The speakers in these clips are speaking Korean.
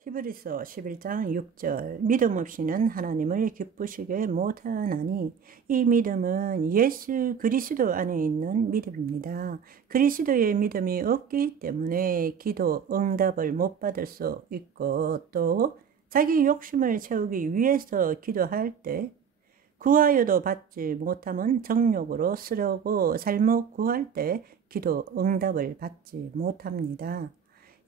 히브리서 11장 6절 믿음 없이는 하나님을 기쁘시게 못하나니 이 믿음은 예수 그리스도 안에 있는 믿음입니다. 그리스도의 믿음이 없기 때문에 기도 응답을 못 받을 수 있고 또 자기 욕심을 채우기 위해서 기도할 때 구하여도 받지 못함은 정욕으로 쓰려고 잘못 구할 때 기도 응답을 받지 못합니다.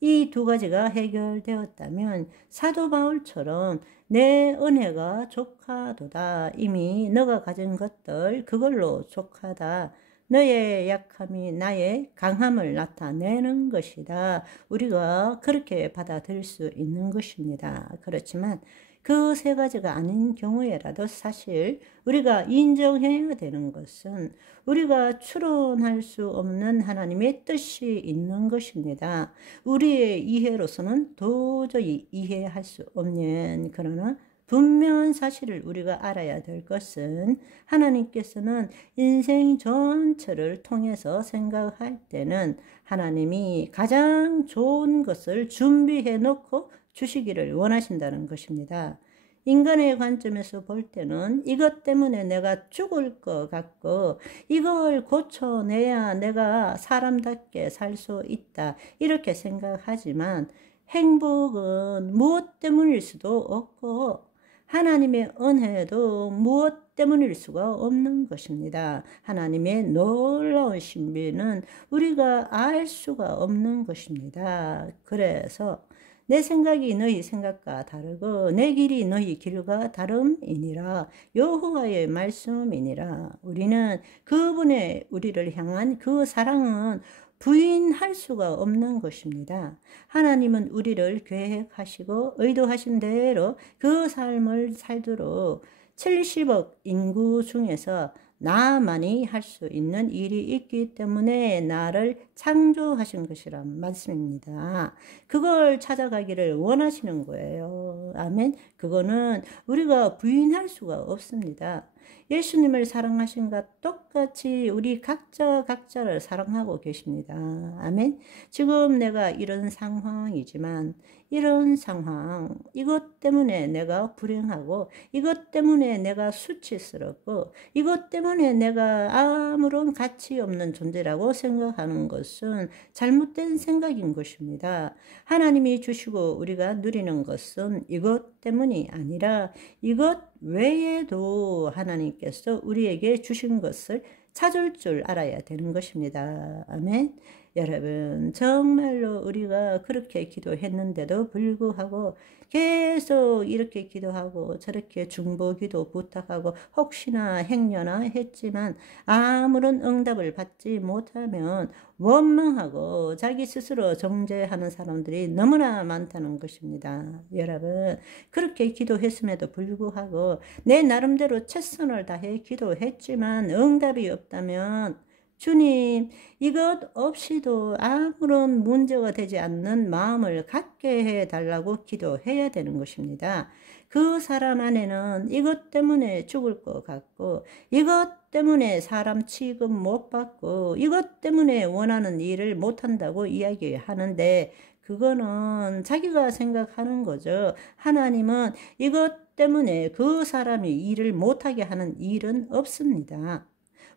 이 두 가지가 해결되었다면 사도 바울처럼 내 은혜가 족하도다. 이미 너가 가진 것들 그걸로 족하다. 너의 약함이 나의 강함을 나타내는 것이다. 우리가 그렇게 받아들일 수 있는 것입니다. 그렇지만 그 세 가지가 아닌 경우에라도 사실 우리가 인정해야 되는 것은 우리가 추론할 수 없는 하나님의 뜻이 있는 것입니다. 우리의 이해로서는 도저히 이해할 수 없는 그러나 분명한 사실을 우리가 알아야 될 것은 하나님께서는 인생 전체를 통해서 생각할 때는 하나님이 가장 좋은 것을 준비해 놓고 주시기를 원하신다는 것입니다. 인간의 관점에서 볼 때는 이것 때문에 내가 죽을 것 같고 이걸 고쳐내야 내가 사람답게 살 수 있다 이렇게 생각하지만 행복은 무엇 때문일 수도 없고 하나님의 은혜도 무엇 때문일 수가 없는 것입니다. 하나님의 놀라운 신비는 우리가 알 수가 없는 것입니다. 그래서 내 생각이 너희 생각과 다르고 내 길이 너희 길과 다름이니라. 여호와의 말씀이니라. 우리는 그분의 우리를 향한 그 사랑은 부인할 수가 없는 것입니다. 하나님은 우리를 계획하시고 의도하신 대로 그 삶을 살도록 70억 인구 중에서 나만이 할 수 있는 일이 있기 때문에 나를 창조하신 것이란 말씀입니다. 그걸 찾아가기를 원하시는 거예요. 아멘. 그거는 우리가 부인할 수가 없습니다. 예수님을 사랑하신 것 똑같이 우리 각자를 사랑하고 계십니다. 아멘. 지금 내가 이런 상황이지만 이런 상황, 이것 때문에 내가 불행하고 이것 때문에 내가 수치스럽고 이것 때문에 내가 아무런 가치 없는 존재라고 생각하는 것은 잘못된 생각인 것입니다. 하나님이 주시고 우리가 누리는 것은 이것 때문이 아니라 이것 외에도 하나님께서 우리에게 주신 것을 찾을 줄 알아야 되는 것입니다. 아멘. 여러분, 정말로 우리가 그렇게 기도했는데도 불구하고 계속 이렇게 기도하고 저렇게 중보기도 부탁하고 혹시나 행여나 했지만 아무런 응답을 받지 못하면 원망하고 자기 스스로 정죄하는 사람들이 너무나 많다는 것입니다. 여러분, 그렇게 기도했음에도 불구하고 내 나름대로 최선을 다해 기도했지만 응답이 없다면 주님, 이것 없이도 아무런 문제가 되지 않는 마음을 갖게 해달라고 기도해야 되는 것입니다. 그 사람 안에는 이것 때문에 죽을 것 같고 이것 때문에 사람 취급 못 받고 이것 때문에 원하는 일을 못한다고 이야기하는데 그거는 자기가 생각하는 거죠. 하나님은 이것 때문에 그 사람이 일을 못하게 하는 일은 없습니다.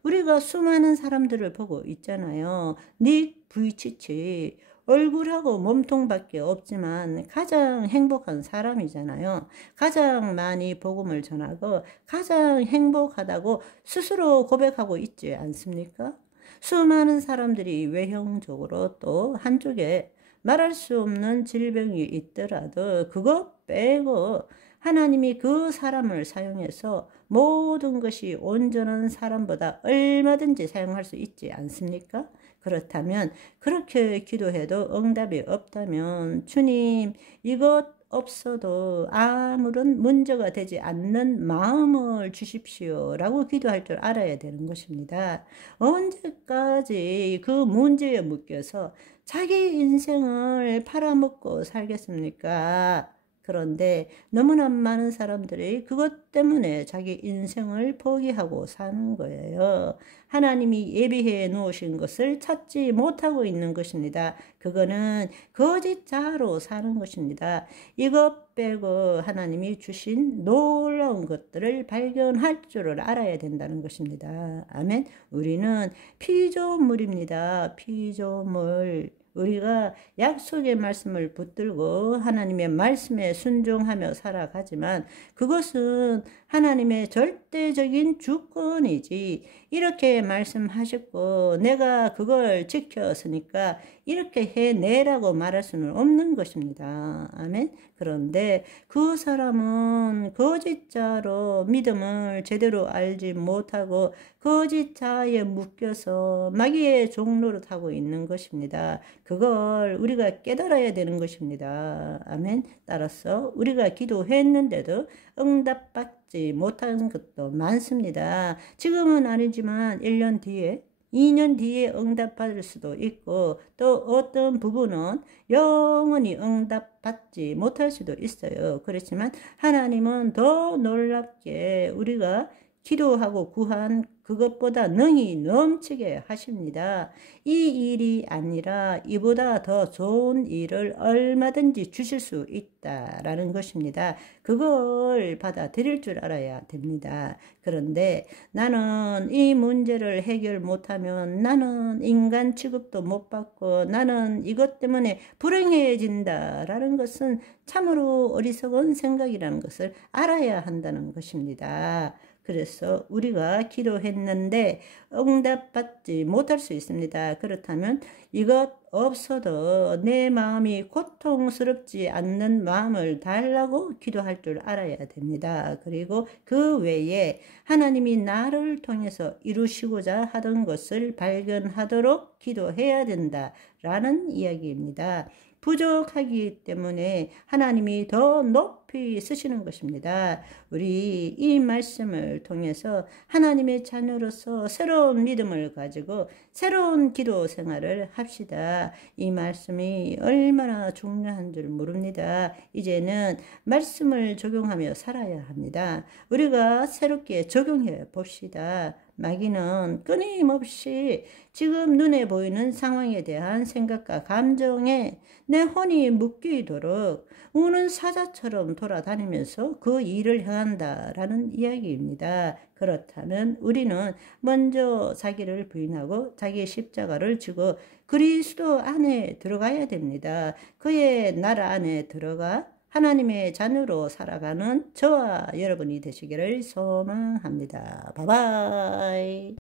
우리가 수많은 사람들을 보고 있잖아요. 닉 부이치치 얼굴하고 몸통밖에 없지만 가장 행복한 사람이잖아요. 가장 많이 복음을 전하고 가장 행복하다고 스스로 고백하고 있지 않습니까? 수많은 사람들이 외형적으로 또 한쪽에 말할 수 없는 질병이 있더라도 그거 빼고 하나님이 그 사람을 사용해서 모든 것이 온전한 사람보다 얼마든지 사용할 수 있지 않습니까? 그렇다면 그렇게 기도해도 응답이 없다면 주님 이것 없어도 아무런 문제가 되지 않는 마음을 주십시오 라고 기도할 줄 알아야 되는 것입니다. 언제까지 그 문제에 묶여서 자기 인생을 팔아먹고 살겠습니까? 그런데 너무나 많은 사람들이 그것 때문에 자기 인생을 포기하고 사는 거예요. 하나님이 예비해 놓으신 것을 찾지 못하고 있는 것입니다. 그거는 거짓자로 사는 것입니다. 이것 빼고 하나님이 주신 놀라운 것들을 발견할 줄을 알아야 된다는 것입니다. 아멘. 우리는 피조물입니다. 피조물. 우리가 약속의 말씀을 붙들고 하나님의 말씀에 순종하며 살아가지만 그것은 하나님의 절대적인 주권이지, 이렇게 말씀하셨고 내가 그걸 지켰으니까 이렇게 해내라고 말할 수는 없는 것입니다. 아멘. 그런데 그 사람은 거짓자로 믿음을 제대로 알지 못하고 거짓자에 묶여서 마귀의 종로를 타고 있는 것입니다. 그걸 우리가 깨달아야 되는 것입니다. 아멘. 따라서 우리가 기도했는데도 응답받지 못한 것도 많습니다. 지금은 아니지만 1년 뒤에 2년 뒤에 응답받을 수도 있고, 또 어떤 부분은 영원히 응답받지 못할 수도 있어요. 그렇지만 하나님은 더 놀랍게 우리가 기도하고 구한 그것보다 능히 넘치게 하십니다. 이 일이 아니라 이보다 더 좋은 일을 얼마든지 주실 수 있다라는 것입니다. 그걸 받아들일 줄 알아야 됩니다. 그런데 나는 이 문제를 해결 못하면 나는 인간 취급도 못 받고 나는 이것 때문에 불행해진다라는 것은 참으로 어리석은 생각이라는 것을 알아야 한다는 것입니다. 그래서 우리가 기도했는데 응답받지 못할 수 있습니다. 그렇다면 이것 없어도 내 마음이 고통스럽지 않는 마음을 달라고 기도할 줄 알아야 됩니다. 그리고 그 외에 하나님이 나를 통해서 이루시고자 하던 것을 발견하도록 기도해야 된다라는 이야기입니다. 부족하기 때문에 하나님이 더 높이 쓰시는 것입니다. 우리 이 말씀을 통해서 하나님의 자녀로서 새로운 믿음을 가지고 새로운 기도 생활을 합시다. 이 말씀이 얼마나 중요한 줄 모릅니다. 이제는 말씀을 적용하며 살아야 합니다. 우리가 새롭게 적용해 봅시다. 마귀는 끊임없이 지금 눈에 보이는 상황에 대한 생각과 감정에 내 혼이 묶이도록 우는 사자처럼 돌아다니면서 그 일을 행한다라는 이야기입니다. 그렇다면 우리는 먼저 자기를 부인하고 자기의 십자가를 지고 그리스도 안에 들어가야 됩니다. 그의 나라 안에 들어가 하나님의 자녀로 살아가는 저와 여러분이 되시기를 소망합니다. 바이바이.